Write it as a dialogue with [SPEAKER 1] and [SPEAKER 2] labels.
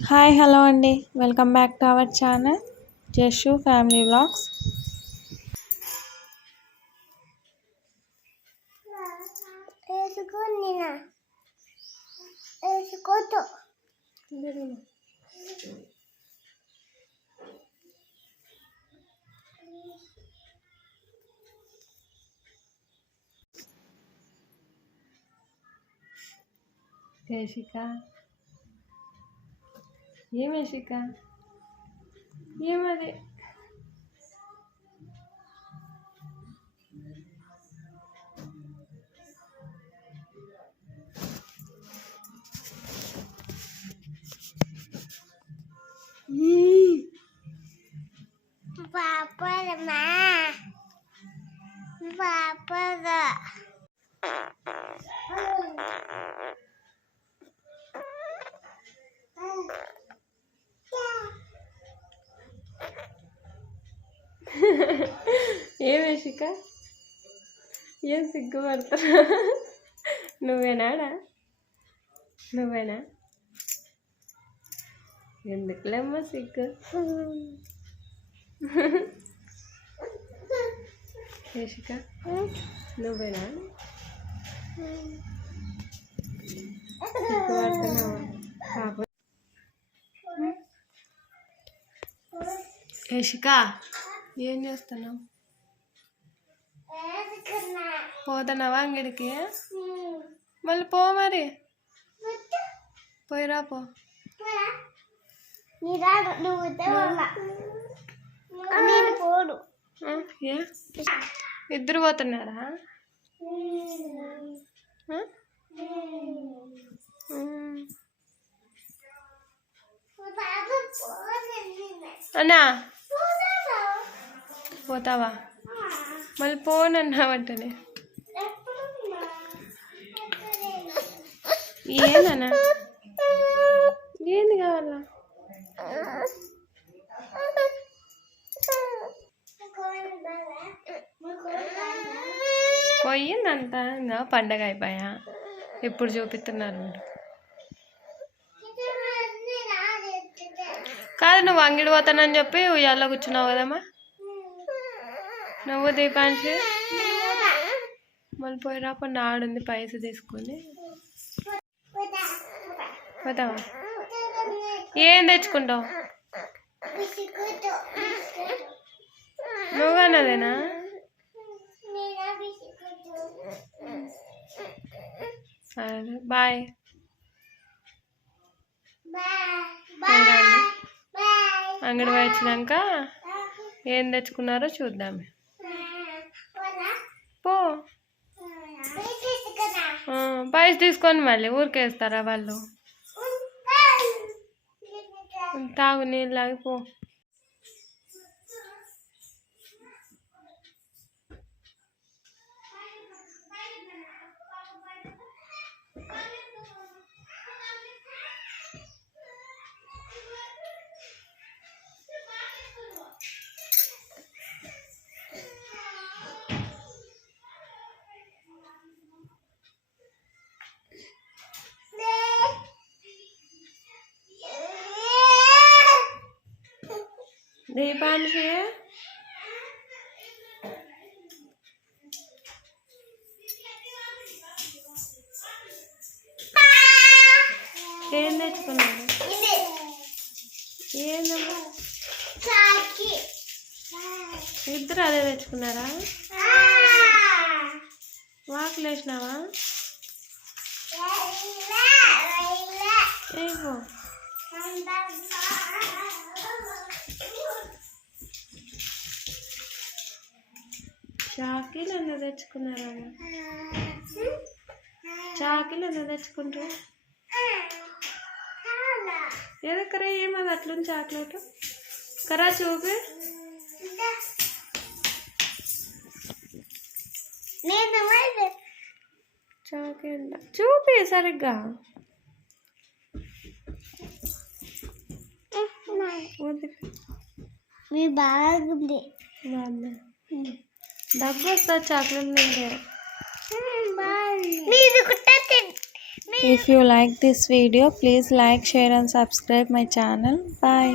[SPEAKER 1] Hi hello అండి. Welcome back to our channel Jashu family vlogs.
[SPEAKER 2] వేసుకున్నా వేసుకోతో
[SPEAKER 1] యశిక ఏమది?
[SPEAKER 2] Papa, Papa.
[SPEAKER 1] ఏం ఏం సిగ్గుపడతారా? నువ్వేనాడా? నువ్వేనా? ఎందుకులేమ్మా సిగ్గు? ఏషిక నువ్వేనా? సిగ్గుపడుతున్నావా? పాప. ఏం చేస్తున్నావు? పోతున్నావా అంగడికి? మళ్ళీ పో మరి. పోయిరా పో.
[SPEAKER 2] పోడు
[SPEAKER 1] ఇద్దరు పోతున్నారా. అన్నా. పోతావా? మళ్ళీ పోనన్నావంటనే ఏందన్నా ఏంది కావాలా? పోయిందంట ఇంకా పండగ అయిపోయా? ఇప్పుడు చూపిస్తున్నారు మీరు? కాదు నువ్వు అంగిడి పోతానని చెప్పి ఉయ్యాల్లో కూర్చున్నావు కదమ్మా. నువ్వు దీపాంశి. మళ్ళీ పోయి రాపండి ఆడుంది పైస తీసుకొని. పోతావా? ఏం తెచ్చుకుంటావు? నువ్వన్నదేనా సరే బాయ్. అంగడి వచ్చినాక ఏం తెచ్చుకున్నారో చూద్దాం పో ఆ, పైస్ తీసుకొని మళ్ళీ ఊరికేస్తారా వాళ్ళు? తాగు నీళ్ళు ఆగిపో పో ఏం తెచ్చుకున్నాను ఏందమ్మా ఇద్దరు అదే తెచ్చుకున్నారా వాకులేసినావా ఏమో చాకీలు ఎందుకు తెచ్చుకున్నారమ్మా చాకీలు ఎందుకు తెచ్చుకుంటారు? ఏదో కరా ఏమది అట్లుంది చాక్లెట్. కరా చూపి. చాకేంట చూపి సరిగ్గా.
[SPEAKER 2] మీ బాగుంది
[SPEAKER 1] బాగుందా దగ్గు వస్తా చాక్లెట్
[SPEAKER 2] మీది కుట్ట
[SPEAKER 3] If you like this video, please like, share and subscribe my channel. Bye.